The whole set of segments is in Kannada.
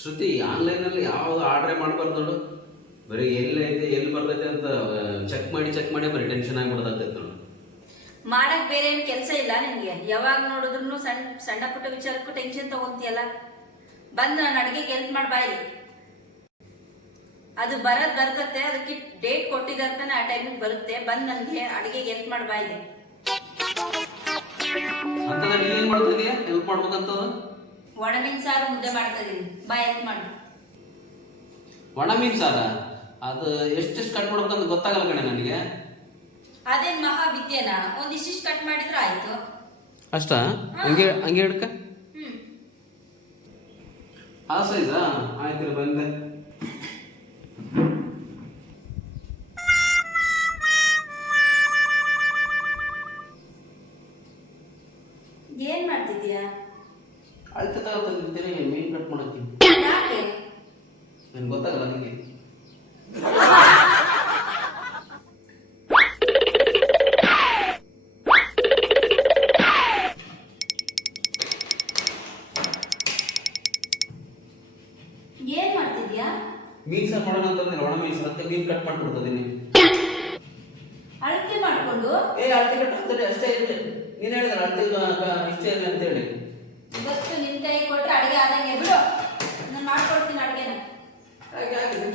ಶ್ರುತಿ ಆನ್ಲೈನಲ್ಲಿ ಯಾವುದು ಆರ್ಡ್ರೇ ಮಾಡಬಾರ್ದು ನೋಡು. ಬರೀ ಎಲ್ಲೈತೆ ಎಲ್ಲಿ ಬರ್ತೈತೆ ಅಂತ ಚೆಕ್ ಮಾಡಿ ಚೆಕ್ ಮಾಡಿ ಬರೀ ಟೆನ್ಷನ್ ಆಗ್ಬಿಡ್ತೈತೆ ನೋಡು. ಮಾಡಕ್ ಬೇರೆ ಏನು ಕೆಲಸ ಇಲ್ಲ ನಿಮಗೆ ಯಾವಾಗ ನೋಡಿದ್ರು ಸಣ್ಣ ಸಣ್ಣ ಪುಟ್ಟ ವಿಚಾರಕ್ಕೂ ಟೆನ್ಷನ್ ತಗೊಂತೀಯಲ್ಲ? ಬಂದು ನಾನು ಅಡುಗೆಗೆ ಹೆಲ್ಪ್ ಮಾಡಿ ಬಾಯಿ. ಅದು ಬರೋದು ಬರ್ತತೆ ಅದಕ್ಕೆ ಡೇಟ್ ಕೊಟ್ಟಿದ್ದಂತಾನೆ ಆ ಟೈಮಿಗೆ ಬರುತ್ತೆ. ಬಂದು ನನಗೆ ಅಡುಗೆಗೆ ಹೆಲ್ಪ್ ಮಾಡಿ ಬಾಯಿ. ಅಂತ ಏನು ಮಾಡ್ತಿದೀಯ? ಹೆಲ್ಪ್ ಮಾಡ್ಬೇಕಂತದ? ಒಣಮೀನ್ ಸಾರು ಮುದ್ದೆ ಮಾಡ್ತಿದ್ದೀನಿ ಬಾಯ್ ಬಾ ಮಾಡು. ಒಣ ಮೀನ್ ಸಾರ ಅದು ಎಷ್ಟೆಷ್ಟು ಕಟ್ ಮಾಡ್ಬೇಕಂತ ಗೊತ್ತಾಗಲ್ಲ ಕಣೆ ನನಗೆ. ಅದೇನ್ ಮಹಾ ವಿದ್ಯೆನಾ ಒಂದಿಷ್ಟಿಷ್ಟು ಕಟ್ ಮಾಡಿದ್ರೆ ಆಯ್ತು. ಅಷ್ಟಾ? ಹಂಗೆ ಹಂಗೆ ಹಿಡ್ಕ ಹ್ಮ್. ಆ ಸೈಜಾ ಆಯ್ತು ಬಂದೆ.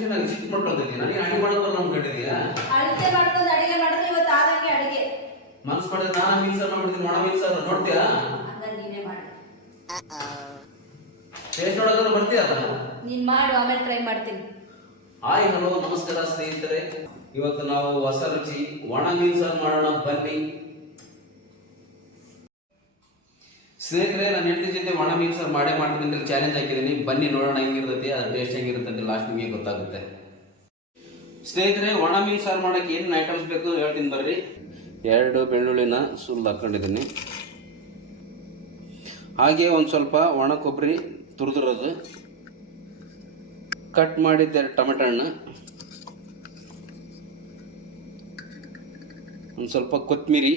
ನಿಮಿಷ ನಾನು ಚಿಕ್ಕ ಮಾಡ್ಕೊಳ್ತೀನಿ ನನಗೆ ಅಡಿಗೆ ಮಾಡೋದು ಬರಲ್ಲ ಅನ್ಕೊಂಡಿದ್ಯಾ ಅಳತೆ ಮಾಡ್ಕೊಂಡು ಅಡಿಗೆ ಮಾಡಿದ್ರೆ ಇವತ್ತು ಆದಂಗೆ ಅಡಿಗೆ. ಮನ್ಸ್ ಮಾಡಿದ್ರೆ ನಾನು ಮೀನ್ ಸಾರು ಮಾಡ್ಬಿಡ್ತೀನಿ ಒಣ ಮೀನ್ ಸಾರು ನೋಡ್ತೀಯಾ? ಹಂಗಾರೆ ನೀನೇ ಮಾಡು. ಟೇಸ್ಟ್ ನೋಡೋದಾದ್ರೆ ಬರ್ತೀಯಲ್ಲ ನೀನ್ ಮಾಡು ಆಮೇಲೆ ಟ್ರೈ ಮಾಡ್ತೀನಿ. ಹಾಯ್ ಹಲೋ ನಮಸ್ಕಾರ ಸ್ನೇಹಿತರೆ. ಇವತ್ತು ನಾವು ಹೊಸ ರುಚಿ ಒಣ ಮೀನ್ಸರ್ ಸಾರು ಮಾಡೋಣ. ಬನ್ನಿ. ಸ್ನೇಹಿತರೆ, ನಾನು ಹೆಂಡತಿ ಜೊತೆ ಒಣ ಮೀನ್ ಸಾರು ಮಾಡೇ ಮಾಡ್ತೀನಿ ಅಂತ ಚಾಲೆಂಜ್ ಹಾಕಿದ್ದೀನಿ. ಬನ್ನಿ ನೋಡೋಣ ಹೆಂಗಿರ್ತೈತಿ, ಅದ್ರ ಟೇಸ್ಟ್ ಹೆಂಗಿರುತ್ತೆ ಅಂತ ಲಾಸ್ಟ್ ನಿಮಗೆ ಗೊತ್ತಾಗುತ್ತೆ. ಸ್ನೇಹಿತರೆ, ಒಣ ಮೀನ್ ಸಾರು ಮಾಡೋಕ್ಕೆ ಏನು ಐಟಮ್ಸ್ ಬೇಕು ಹೇಳ್ತೀನಿ ಬರ್ರಿ. ಎರಡು ಬೆಳ್ಳುಳ್ಳಿನ ಸುಲ್ದು ಹಾಕೊಂಡಿದ್ದೀನಿ. ಹಾಗೆ ಒಂದು ಸ್ವಲ್ಪ ಒಣ ಕೊಬ್ಬರಿ ತುರಿದಿರೋದು. ಕಟ್ ಮಾಡಿದ್ದೆ ಟೊಮೆಟೊ ಹಣ್ಣು. ಒಂದು ಸ್ವಲ್ಪ ಕೊತ್ತಂಬರಿ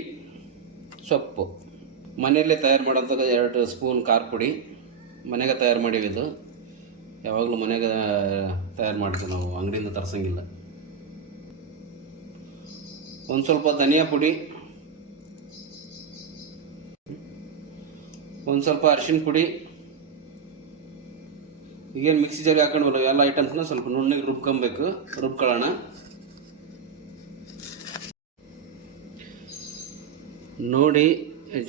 ಸೊಪ್ಪು. ಮನೆಯಲ್ಲೇ ತಯಾರು ಮಾಡೋಂಥ ಎರಡು ಸ್ಪೂನ್ ಖಾರ ಪುಡಿ ಮನೆಗೆ ತಯಾರು ಮಾಡೀವಿ ಇದು. ಯಾವಾಗಲೂ ಮನೆಗೆ ತಯಾರು ಮಾಡ್ತೀವಿ ನಾವು, ಅಂಗಡಿಯಿಂದ ತರಿಸಂಗಿಲ್ಲ. ಒಂದು ಸ್ವಲ್ಪ ಧನಿಯಾ ಪುಡಿ, ಒಂದು ಸ್ವಲ್ಪ ಅರಿಶಿನ ಪುಡಿ, ಈಗೇನು ಮಿಕ್ಸಿ ಜಾರಿ ಹಾಕೊಂಡು ಎಲ್ಲ ಐಟಮ್ಸ್ನ ಸ್ವಲ್ಪ ನುಣ್ಣಗೆ ರುಬ್ಕೊಬೇಕು, ರುಬ್ಕೊಳ್ಳೋಣ. ನೋಡಿ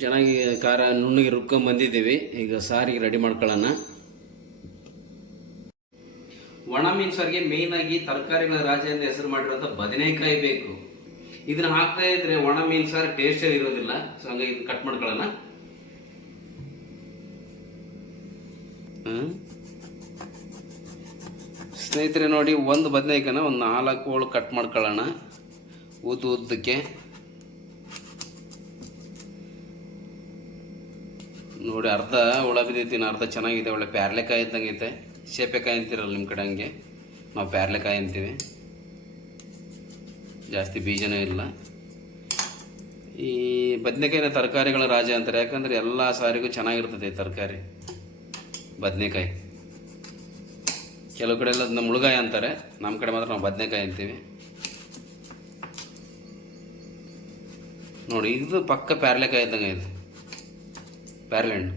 ಚೆನ್ನಾಗಿ ಖಾರ ನುಣ್ಣಗೆ ರುಬ್ಕೊಂಡು ಬಂದಿದ್ದೀವಿ. ಈಗ ಸಾರಿಗೆ ರೆಡಿ ಮಾಡ್ಕೊಳ್ಳೋಣ. ಒಣ ಮೀನು ಸಾರಿಗೆ ಮೇನ್ ಆಗಿ ತರಕಾರಿಗಳ ರಾಜ ಅಂತ ಹೆಸರು ಮಾಡಿರುವಂಥ ಬದನೆಕಾಯಿ ಬೇಕು. ಇದನ್ನ ಹಾಕ್ತಾ ಇದ್ರೆ ಒಣ ಮೀನು ಸಾರು ಟೇಸ್ಟೇ ಇರೋದಿಲ್ಲ. ಸೊ ಹಂಗಾಗಿ ಇದನ್ನ ಕಟ್ ಮಾಡ್ಕೊಳ್ಳೋಣ. ಸ್ನೇಹಿತರೆ ನೋಡಿ ಒಂದು ಬದನೆಕಾಯಿನ ಒಂದು ನಾಲ್ಕು ಹೋಳು ಕಟ್ ಮಾಡ್ಕೊಳ್ಳೋಣ. ಉದ್ದ ಉದ್ದಕ್ಕೆ ನೋಡಿ, ಅರ್ಧ ಹುಳ ಬಿದ್ದೈತಿ ಅರ್ಧ ಚೆನ್ನಾಗಿದೆ, ಒಳ್ಳೆ ಪ್ಯಾರ್ಲೆಕಾಯಿ ಇದ್ದಂಗೆ ಐತೆ. ಸೇಪೆಕಾಯಿ ಅಂತೀರಲ್ಲ ನಿಮ್ಮ ಕಡೆ ಹಂಗೆ? ನಾವು ಪ್ಯಾರ್ಲೆಕಾಯಿ ಅಂತೀವಿ. ಜಾಸ್ತಿ ಬೀಜನೇ ಇಲ್ಲ. ಈ ಬದನೆಕಾಯಿನ ತರಕಾರಿಗಳ ರಾಜ ಅಂತಾರೆ, ಯಾಕಂದರೆ ಎಲ್ಲ ಸಾರಿಗೂ ಚೆನ್ನಾಗಿರ್ತದೆ ತರಕಾರಿ. ಬದನೆಕಾಯಿ. ಕೆಲವು ಕಡೆ ಎಲ್ಲ ಅದನ್ನ ಮುಳುಗಾಯಿ ಅಂತಾರೆ, ನಮ್ಮ ಕಡೆ ಮಾತ್ರ ನಾವು ಬದನೆಕಾಯಿ ಅಂತೀವಿ. ನೋಡಿ, ಇದು ಪಕ್ಕ ಪ್ಯಾರ್ಲೆಕಾಯಿ ಇದ್ದಂಗೆ ಇದೆ ಪ್ಯಾರ್ಲೆಂಡ್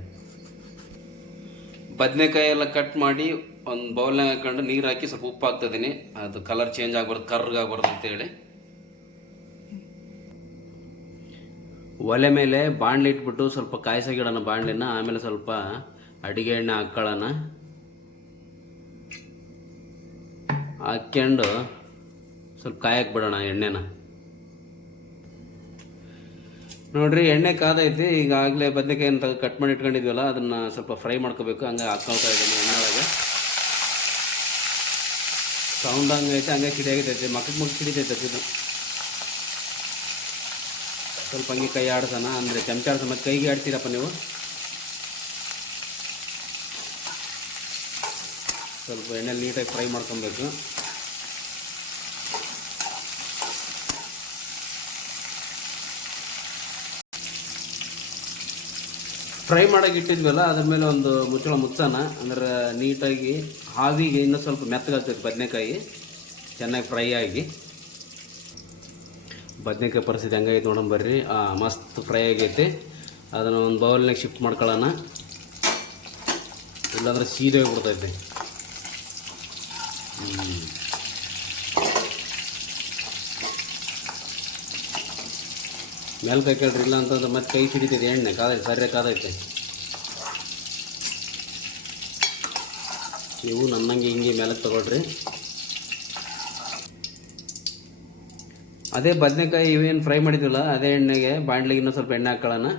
ಬದನೆಕಾಯಿ ಎಲ್ಲ ಕಟ್ ಮಾಡಿ ಒಂದು ಬೌಲ್ನಾಗ ಹಾಕೊಂಡು ನೀರು ಹಾಕಿ ಸ್ವಲ್ಪ ಉಪ್ಪು ಹಾಕ್ತಿದ್ದೀನಿ ಅದು ಕಲರ್ ಚೇಂಜ್ ಆಗ್ಬಾರ್ದು ಕರ್ಗಾಗ್ಬಾರ್ದು ಅಂತೇಳಿ ಒಲೆ ಮೇಲೆ ಬಾಣಲೆ ಇಟ್ಬಿಟ್ಟು ಸ್ವಲ್ಪ ಕಾಯಿಸಾಗಿಡೋಣ ಬಾಣಲೆನ, ಆಮೇಲೆ ಸ್ವಲ್ಪ ಅಡುಗೆ ಎಣ್ಣೆ ಹಾಕ್ಕೊಳ್ಳೋಣ ಹಾಕ್ಕೊಂಡು ಸ್ವಲ್ಪ ಕಾಯಕ್ಕೆ ಬಿಡೋಣ ಎಣ್ಣೆನ. ನೋಡ್ರಿ, ಎಣ್ಣೆ ಕಾದೈತಿ ಈಗಾಗಲೇ ಬದನೆಕಾಯಿ ಅಂತ ಕಟ್ ಮಾಡಿ ಇಟ್ಕೊಂಡಿದ್ವಲ್ಲ ಅದನ್ನ ಸ್ವಲ್ಪ ಫ್ರೈ ಮಾಡ್ಕೋಬೇಕು, ಹಂಗೆ ಹಾಕ್ಕೊಳ್ತಾ ಇದ್ದೀನಿ ಎಣ್ಣೆ ಒಳಗೆ ಸೌಂಡ್ ಹಂಗೈತೆ ಹಂಗೆ ಕಿಡಿಯಾಗೈತೈತೆ ಮಕ್ಕಳು ಮಕ್ಕಳು ಕಿಡಿತೈತೆ ಇದು. ಸ್ವಲ್ಪ ಹಂಗೆ ಕೈ ಆಡ್ಸೋಣ, ಅಂದರೆ ಚಮಚ ಆಡ್ಸೋಣ ಮತ್ತು ಕೈಗೆ ಆಡ್ತೀರಪ್ಪ ನೀವು? ಸ್ವಲ್ಪ ಎಣ್ಣೆಲಿ ನೀಟಾಗಿ ಫ್ರೈ ಮಾಡ್ಕೊಬೇಕು. ಫ್ರೈ ಮಾಡೋಕೆ ಇಟ್ಟಿದ್ವಲ್ಲ, ಅದ್ರ ಮೇಲೆ ಒಂದು ಮುಚ್ಚಳ ಮುಚ್ಚೋಣ, ಅಂದ್ರೆ ನೀಟಾಗಿ ಹಾವಿಗೆ ಇನ್ನೂ ಸ್ವಲ್ಪ ಮೆತ್ತಗಾಗ್ತದೆ ಬದನೆಕಾಯಿ. ಚೆನ್ನಾಗಿ ಫ್ರೈ ಆಗಿ. ಬದನೆಕಾಯಿ ಪರಿಸ್ಥಿತಿ ಹಂಗೈತೆ ನೋಡೋಣ ಬರ್ರಿ. ಮಸ್ತ್ ಫ್ರೈ ಆಗೈತೆ. ಅದನ್ನು ಒಂದು ಬೌಲ್ನಾಗ ಶಿಫ್ಟ್ ಮಾಡ್ಕೊಳ್ಳೋಣ. ಇಲ್ಲಾಂದ್ರೆ ಸೀರೆ ಹೋಗ್ಬಿಡ್ತೈತೆ ಮೇಲ್ ಕೈ ಇಲ್ಲ ಅಂತಂದ್ರೆ ಮತ್ತೆ ಕೈ ಸಿಡಿತೈತೆ ಎಣ್ಣೆ ಕಾದೈತೆ ಸರಿಯಾಗಿ ಕಾದೈತೆ ನೀವು ನನ್ನಂಗೆ ಹಿಂಗೆ ಮೇಲೆ ತೊಗೊಳ್ರಿ. ಅದೇ ಬದನೆಕಾಯಿ ಇವೇನು ಫ್ರೈ ಮಾಡಿದ್ವಲ್ಲ ಅದೇ ಎಣ್ಣೆಗೆ ಬಾಂಡ್ಲಿಗೆ ಇನ್ನೂ ಸ್ವಲ್ಪ ಎಣ್ಣೆ ಹಾಕೊಳ್ಳೋಣ.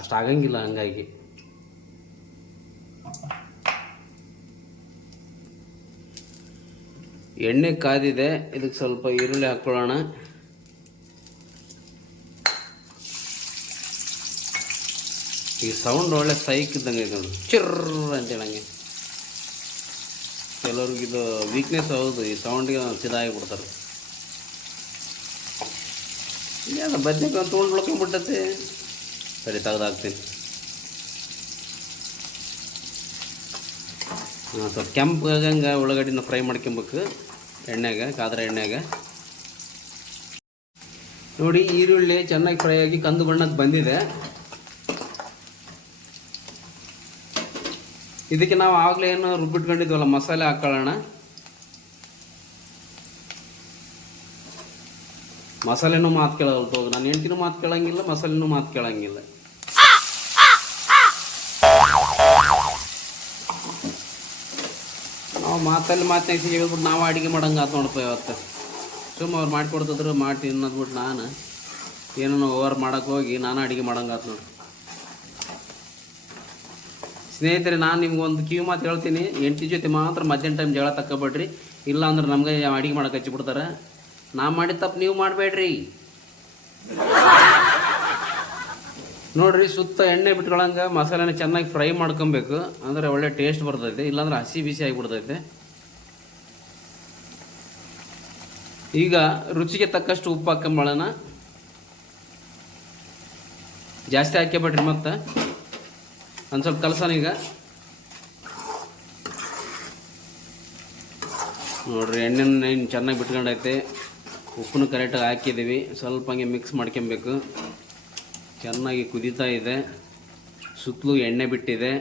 ಅಷ್ಟು ಆಗಂಗಿಲ್ಲ ಹಂಗಾಗಿ. ಎಣ್ಣೆ ಕಾದಿದೆ, ಇದಕ್ಕೆ ಸ್ವಲ್ಪ ಈರುಳ್ಳಿ ಹಾಕ್ಕೊಳ್ಳೋಣ ಈ ಸೌಂಡ್ ಒಳ್ಳೆ ಸೈಕ್ ಇದ್ದಂಗೆ ಐತೆ ನೋಡಿ. ಚಿರ್ರ ಅಂತೇಳಂಗೆ ಕೆಲವ್ರಿಗೆ ಇದು ವೀಕ್ನೆಸ್ ಹೌದು, ಈ ಸೌಂಡಿಗೆ ಸಿದಾಗಿಬಿಡ್ತಾರೆ ಇಲ್ಲ ಬದ್ನೆಕಾಯಿ ತೊಗೊಂಡು ಉಳ್ಕೊಂಬಿಟ್ಟತಿ. ಸರಿ, ತೆಗ್ದಾಕ್ತೀನಿ. ಹಾಂ, ಸ್ವಲ್ಪ ಕೆಂಪು ಆಗಂಗೆ ಉಳ್ಳಾಗಡ್ಡಿನ ಫ್ರೈ ಮಾಡ್ಕೊಬೇಕು. ಎಣ್ಣೆಗ ಕಾದ್ರೆ ಎಣ್ಣೆಗ. ನೋಡಿ, ಈರುಳ್ಳಿ ಚೆನ್ನಾಗಿ ಫ್ರೈ ಆಗಿ ಕಂದು ಬಣ್ಣಕ್ಕೆ ಬಂದಿದೆ. ಇದಕ್ಕೆ ನಾವು ಆಗಲೇ ಏನು ರುಬ್ಬಿಟ್ಕೊಂಡಿದ್ವಲ್ಲ, ಮಸಾಲೆ ಹಾಕೊಳ್ಳೋಣ. ಮಸಾಲೆನೂ ಮಾತು ಕೇಳಲ್ಲ ಹೋಗಿ ನಾನು ಹೆಂಡ್ತಿನೂ ಮಾತು ಕೇಳಂಗಿಲ್ಲ, ಮಸಾಲೆನೂ ಮಾತು ಕೇಳಂಗಿಲ್ಲ. ನಾವು ಮಾತಲ್ಲಿ ಮಾತನಾಗ ಹೇಳ್ಬಿಟ್ಟು ನಾವು ಅಡುಗೆ ಮಾಡಂಗೆ ಆತು ನೋಡಪ್ಪ ಇವತ್ತು. ಸುಮ್ಮ ಅವ್ರು ಮಾಡಿಕೊಡ್ತಿದ್ರು, ಮಾಡಿ ತಿನ್ನೋದ್ಬಿಟ್ಟು ನಾನು. ಏನೋ ಓವರ್ ಮಾಡಕ್ಕೆ ಹೋಗಿ, ನಾನು ಅಡುಗೆ ಮಾಡಂಗೆ ಆತು ನೋಡಿ ಸ್ನೇಹಿತರೆ, ನಾನು ನಿಮ್ಗೆ ಒಂದು ಕಿವಿ ಮಾತು ಹೇಳ್ತೀನಿ. ಎಂಟಿ ಜೊತೆ ಮಾತ್ರ ಮಧ್ಯಾಹ್ನ ಟೈಮ್ ಜಗಳ ತಕ್ಕಬೇಡ್ರಿ. ಇಲ್ಲ ಅಂದ್ರೆ ನಮಗೆ ಅಡಿಗೆ ಮಾಡಕ್ಕೆ ಹಚ್ಚಿಬಿಡ್ತಾರೆ. ನಾ ಮಾಡಿದ ತಪ್ಪು ನೀವು ಮಾಡಬೇಡ್ರಿ. ನೋಡ್ರಿ, ಸುತ್ತ ಎಣ್ಣೆ ಬಿಟ್ಕೊಳಂಗೆ ಮಸಾಲೆನ ಚೆನ್ನಾಗಿ ಫ್ರೈ ಮಾಡ್ಕೊಬೇಕು. ಅಂದ್ರೆ ಒಳ್ಳೆ ಟೇಸ್ಟ್ ಬರ್ತೈತೆ. ಇಲ್ಲಾಂದ್ರೆ ಹಸಿ ಬಿಸಿ ಆಗಿಬಿಡ್ತೈತೆ. ಈಗ ರುಚಿಗೆ ತಕ್ಕಷ್ಟು ಉಪ್ಪು ಹಾಕೊಂಬಳೋಣ ಜಾಸ್ತಿ ಹಾಕ್ಯಬೇಡ್ರಿ ಮತ್ತೆ. ಒಂದು ಸ್ವಲ್ಪ ಕಲಸೋಣ ಈಗ. ನೋಡ್ರಿ, ಎಣ್ಣೆನ ಏನು ಚೆನ್ನಾಗಿ ಬಿಟ್ಕೊಂಡೈತೆ. ಉಪ್ಪನ್ನು ಕರೆಕ್ಟಾಗಿ ಹಾಕಿದ್ದೀವಿ. ಸ್ವಲ್ಪ ಹಂಗೆ ಮಿಕ್ಸ್ ಮಾಡ್ಕೊಬೇಕು. ಚೆನ್ನಾಗಿ ಕುದೀತಾ ಇದೆ. ಸುತ್ತಲೂ ಎಣ್ಣೆ ಬಿಟ್ಟಿದೆ.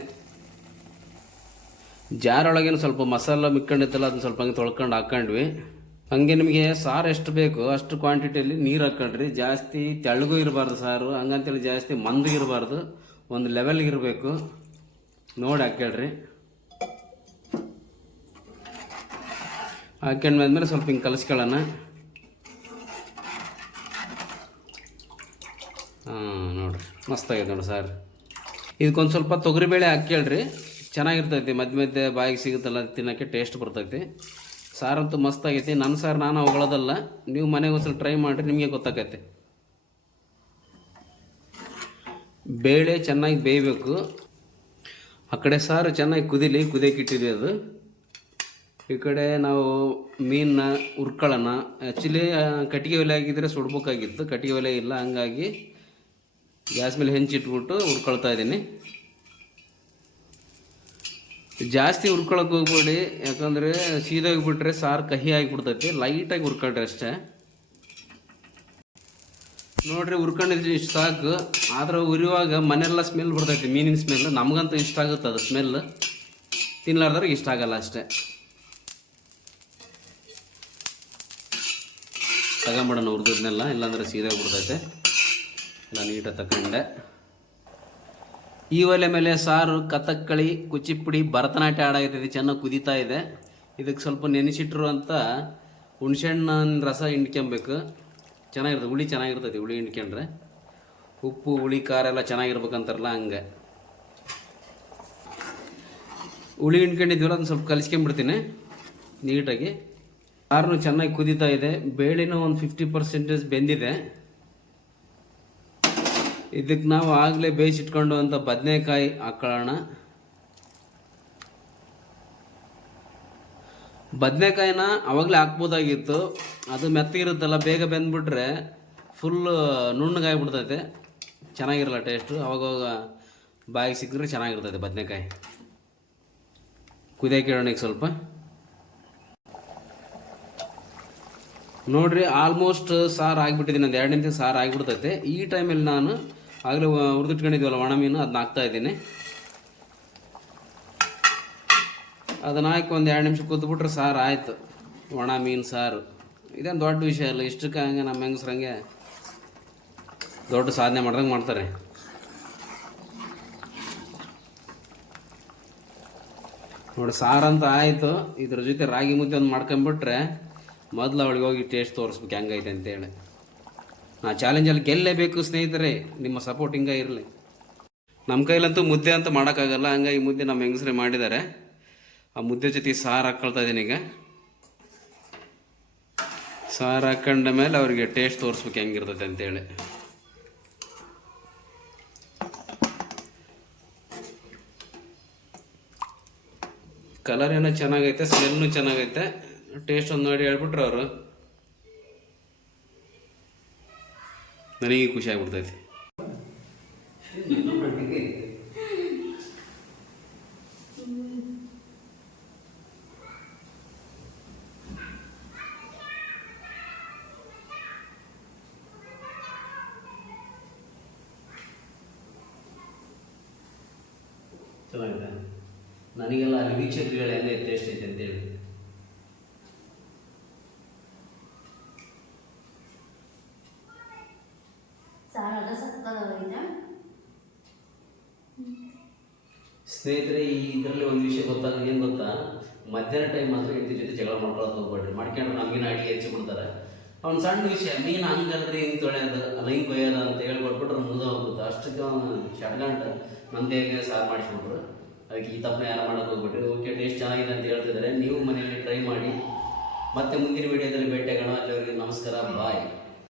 ಜಾರೊಳಗೇನು ಸ್ವಲ್ಪ ಮಸಾಲ ಮಿಕ್ಕೊಂಡಿತ್ತಲ್ಲ, ಅದನ್ನ ಸ್ವಲ್ಪ ಹಂಗೆ ತೊಳ್ಕೊಂಡು ಹಾಕ್ಕೊಂಡ್ವಿ. ಹಂಗೆ ನಿಮಗೆ ಸಾರು ಎಷ್ಟು ಬೇಕು, ಅಷ್ಟು ಕ್ವಾಂಟಿಟಿಯಲ್ಲಿ ನೀರು ಹಾಕ್ಕೊಂಡ್ರಿ ಜಾಸ್ತಿ ತೆಳ್ಳಗೂ ಇರಬಾರ್ದು ಸಾರು. ಹಂಗಂತೇಳಿ ಜಾಸ್ತಿ ಮಂದಿಗೆ ಒಂದು ಲೆವೆಲ್ಗೆ ಇರಬೇಕು. ನೋಡಿ ಹಾಕ್ಕೊಳ್ರಿ ಹಾಕ್ಕೊಂಡ್ಮೇಲೆ ಸ್ವಲ್ಪ ಹಿಂಗೆ ಕಲಿಸ್ಕೊಳ್ಳೋಣ. ಹಾಂ, ನೋಡ್ರಿ. ಮಸ್ತಾಗಿದೆ ನೋಡಿ ಸರ್. ಇದಕ್ಕೊಂದು ಸ್ವಲ್ಪ ತೊಗರಿಬೇಳೆ ಹಾಕ್ಯಳ್ರಿ ಚೆನ್ನಾಗಿರ್ತೈತಿ, ಮಧ್ಯ ಮಧ್ಯೆ ಬಾಯಿಗೆ ಸಿಗುತ್ತಲ್ಲ ತಿನ್ನೋಕ್ಕೆ ಟೇಸ್ಟ್ ಬರ್ತೈತಿ. ಸಾರಂತೂ ಮಸ್ತಾಗೈತಿ ನನ್ನ ಸಾರು ನಾನು ಹೊಗಳೋದಲ್ಲ ನೀವು ಮನೆಗೆ ಒಂದ್ಸಲ ಟ್ರೈ ಮಾಡಿರಿ, ನಿಮಗೆ ಗೊತ್ತಾಗೈತೆ ಬೇಳೆ ಚೆನ್ನಾಗಿ ಬೇಯಬೇಕು. ಆ ಕಡೆ ಸಾರು ಚೆನ್ನಾಗಿ ಕುದಿಲಿ ಕುದಿಯಕ್ಕಿಟ್ಟಿದೆ ಅದು. ಈ ಕಡೆ ನಾವು ಮೀನನ್ನ ಹುರ್ಕೊಳ್ಳೋಣ ಆ್ಯಕ್ಚುಲಿ ಕಟ್ಟಿಗೆ ಒಲೆ ಆಗಿದ್ದರೆ ಸುಡ್ಬೇಕಾಗಿತ್ತು. ಕಟ್ಟಿಗೆ ಒಲೆ ಇಲ್ಲ, ಹಂಗಾಗಿ ಗ್ಯಾಸ್ ಮೇಲೆ ಹೆಂಚಿಟ್ಬಿಟ್ಟು ಹುರ್ಕೊಳ್ತಾ ಇದ್ದೀನಿ. ಜಾಸ್ತಿ ಹುರ್ಕೊಳಕ್ಕೆ ಹೋಗ್ಬೇಡಿ, ಯಾಕಂದರೆ ಸೀದೋಗಿಬಿಟ್ರೆ ಸಾರು ಕಹಿ ಆಗಿಬಿಡ್ತೈತಿ. ಲೈಟಾಗಿ ಹುರ್ಕೊಳ್ರಿ ಅಷ್ಟೇ. ನೋಡ್ರಿ ಹುರ್ಕೊಂಡಿದ್ರಿ ಇಷ್ಟು ಸಾಕು. ಆದ್ರೆ ಉರಿಯುವಾಗ ಮನೆಲ್ಲ ಸ್ಮೆಲ್ ಬರ್ತೈತಿ, ಮೀನಿನ ಸ್ಮೆಲ್ ನಮಗಂತೂ ಇಷ್ಟ ಆಗುತ್ತೆ ಅದು ಸ್ಮೆಲ್ ತಿನ್ಲಾರ್ದವ್ರಿಗೆ ಇಷ್ಟ ಆಗಲ್ಲ ಅಷ್ಟೇ. ತಗೊಂಬಿಡೋಣ ಹುರಿದದ್ನೆಲ್ಲ, ಇಲ್ಲಾಂದ್ರೆ ಸೀದಾ ಬಿಡ್ತೈತೆ ಎಲ್ಲ ನೀಟಾಗಿ ತಕೊಂಡೆ ಈ ಒಲೆ ಮೇಲೆ ಸಾರು, ಕಥಕ್ಕಳಿ, ಕುಚಿಪುಡಿ, ಭರತನಾಟ್ಯ ಆಡಾಗೈತೆ ಚೆನ್ನಾಗಿ ಕುದೀತಾ ಇದೆ. ಇದಕ್ಕೆ ಸ್ವಲ್ಪ ನೆನೆಸಿಟ್ರು ಅಂತ ಹುಣ್ಸೆಹಣ್ಣಿನ ರಸ ಹಿಂಡ್ಕೊಬೇಕು. ಚೆನ್ನಾಗಿರ್ತದೆ, ಹುಳಿ ಚೆನ್ನಾಗಿರ್ತೈತಿ ಹುಳಿ ಹಿಂಡ್ಕೊಂಡ್ರೆ ಉಪ್ಪು, ಹುಳಿ, ಖಾರ ಎಲ್ಲ ಚೆನ್ನಾಗಿರ್ಬೇಕಂತಾರಲ್ಲ ಹಂಗೆ. ಹುಳಿ ಹಿಂಡ್ಕೊಂಡಿದ್ದೀವಲ್ಲ ಅದನ್ನ ಸ್ವಲ್ಪ ಕಲಿಸ್ಕೊಂಬಿಡ್ತೀನಿ ನೀಟಾಗಿ. ಖಾರನು ಚೆನ್ನಾಗಿ ಕುದೀತಾ ಇದೆ. ಬೇಳೆನೂ ಒಂದು ಫಿಫ್ಟಿ ಪರ್ಸೆಂಟೇಜ್ ಬೆಂದಿದೆ. ಇದಕ್ಕೆ ನಾವು ಆಗಲೇ ಬೇಯಿಸಿಟ್ಕೊಂಡು ಅಂತ ಬದನೆಕಾಯಿ ಹಾಕೊಳ್ಳೋಣ. ಬದನೆಕಾಯಿನ ಅವಾಗಲೇ ಹಾಕ್ಬೋದಾಗಿತ್ತು. ಅದು ಮೆತ್ತಗಿರುತ್ತಲ್ಲ ಬೇಗ ಬೆಂದ್ಬಿಟ್ರೆ ಫುಲ್ ನುಣ್ಣಗಾಗ್ಬಿಡ್ತೈತೆ ಚೆನ್ನಾಗಿರಲ್ಲ ಟೇಸ್ಟು ಅವಾಗವಾಗ ಬಾಯಿಗೆ ಸಿಕ್ಕಿದ್ರೆ ಚೆನ್ನಾಗಿರ್ತೈತೆ ಬದನೆಕಾಯಿ. ಕುದಿಯಕ್ಕೆ ಇಡೋಣ ಸ್ವಲ್ಪ. ನೋಡ್ರಿ ಆಲ್ಮೋಸ್ಟ್ ಸಾರು ಆಗಿಬಿಟ್ಟಿದ್ದೀನಿ. ಒಂದು ಎರಡು ನಿಮಿಷ ಸಾರು ಆಗಿಬಿಡ್ತೈತೆ. ಈ ಟೈಮಲ್ಲಿ ನಾನು ಆಗಲೇ ಹುರಿದಿಟ್ಕೊಂಡಿದ್ವಲ್ಲ ಒಣ ಮೀನು ಅದನ್ನ ಹಾಕ್ತಾ ಇದ್ದೀನಿ. ಅದನ್ನ ಹಾಕಿ ಒಂದು ಎರಡು ನಿಮಿಷ ಕೂತ್ಬಿಟ್ರೆ ಸಾರು ಆಯಿತು. ಒಣ ಮೀನು ಸಾರು. ಇದೇನು ದೊಡ್ಡ ವಿಷಯ ಅಲ್ಲ, ಇಷ್ಟಕ್ಕೆ ಹಂಗೆ ನಮ್ಮ ಹೆಂಗಸ್ರಂಗೆ ದೊಡ್ಡ ಸಾಧನೆ ಮಾಡ್ದಂಗೆ ಮಾಡ್ತಾರೆ. ನೋಡಿ ಸಾರಂತ ಆಯಿತು. ಇದ್ರ ಜೊತೆ ರಾಗಿ ಮುದ್ದೆ ಒಂದು ಮಾಡ್ಕೊಂಬಿಟ್ರೆ ಮೊದಲು ಅವಳಿಗೆ ಹೋಗಿ ಟೇಸ್ಟ್ ತೋರಿಸ್ಬೇಕು, ಹೆಂಗೈತೆ ಅಂತೇಳಿ. ನಾ ಚಾಲೆಂಜಲ್ಲಿ ಗೆಲ್ಲೇಬೇಕು, ಸ್ನೇಹಿತರೆ. ನಿಮ್ಮ ಸಪೋರ್ಟ್ ಹಿಂಗೆ ಇರಲಿ. ನಮ್ಮ ಕೈಲಂತೂ ಮುದ್ದೆ ಅಂತ ಮಾಡೋಕ್ಕಾಗಲ್ಲ, ಹಂಗಾಗಿ ಮುದ್ದೆ ನಮ್ಮ ಹೆಂಗಸ್ರೆ ಮಾಡಿದ್ದಾರೆ. ಆ ಮುದ್ದೆ ಜೊತೆ ಸಾರು ಹಾಕೊಳ್ತಾ ಇದ್ದೀನಿ ಈಗ. ಸಾರು ಹಾಕೊಂಡ ಮೇಲೆ ಅವರಿಗೆ ಟೇಸ್ಟ್ ತೋರಿಸ್ಬೇಕು ಹೆಂಗಿರ್ತೈತೆ ಅಂತೇಳಿ. ಕಲರ್ ಏನೋ ಚೆನ್ನಾಗೈತೆ ಸ್ಮೆಲ್ನು ಚೆನ್ನಾಗೈತೆ. ಟೇಸ್ಟ್ ಒಂದು ನೋಡಿ ಹೇಳ್ಬಿಟ್ರು ಅವರು. ನನಗೆ ಖುಷಿ ಆಗ್ಬಿಡ್ತೈತಿ. ಚೆನ್ನಾಗಿದೆ ನನಗೆಲ್ಲ ಅಲ್ಲಿ ವೀಕ್ಷಕರುಗಳು ಹೆಂಗೆ ಟೇಸ್ಟ್ ಐತೆ ಅಂತೇಳಿ ಸ್ನೇಹಿತರೆ ಈ ಇದರಲ್ಲಿ ಒಂದು ವಿಷಯ ಗೊತ್ತಾಗ ಏನು ಗೊತ್ತಾ? ಮಧ್ಯಾಹ್ನ ಟೈಮ್ ಮಾತ್ರ ಹೆಂಡತಿ ಜೊತೆ ಜಗಳ ಮಾಡ್ಕೊಳ್ಳೋದು ಹೋಗ್ಬೇಡ್ರಿ. ಮಾಡ್ಕೊಂಡ್ರೆ ನಮಗಿನ ಅಡಿಗೆ ಹೆಚ್ಚು ಬಿಡ್ತಾರೆ. ಅವ್ನು ಸಣ್ಣ ವಿಷಯ, ನೀನು ಹಂಗಲ್ರಿ ಹಿಂಗೆ ತೊಳೆಯೋದು ಅಲ್ಲ ಹಿಂಗೆ ಕೊಯ್ಯೋದು ಅಂತ ಹೇಳ್ಕೊಟ್ಬಿಟ್ರೆ ಮುಂದೆ ಹೋಗುತ್ತೆ ಅಷ್ಟಕ್ಕೆ ಅವನು ಶಟ್ಗಂಟ ನಮ್ಮ ಸಾರು ಮಾಡಿಸ್ಬಿಟ್ರು. ಅದಕ್ಕೆ ಈ ತಪ್ಪನ ಯಾರು ಮಾಡೋಕೆ ಹೋಗ್ಬಿಟ್ರಿ. ಓಕೆ, ಟೇಸ್ಟ್ ಚೆನ್ನಾಗಿದೆ ಅಂತ ಹೇಳ್ತಿದ್ದಾರೆ. ನೀವು ಮನೆಯಲ್ಲಿ ಟ್ರೈ ಮಾಡಿ. ಮತ್ತೆ ಮುಂದಿನ ವಿಡಿಯೋದಲ್ಲಿ ಭೇಟಿಯಾಗೋಣ.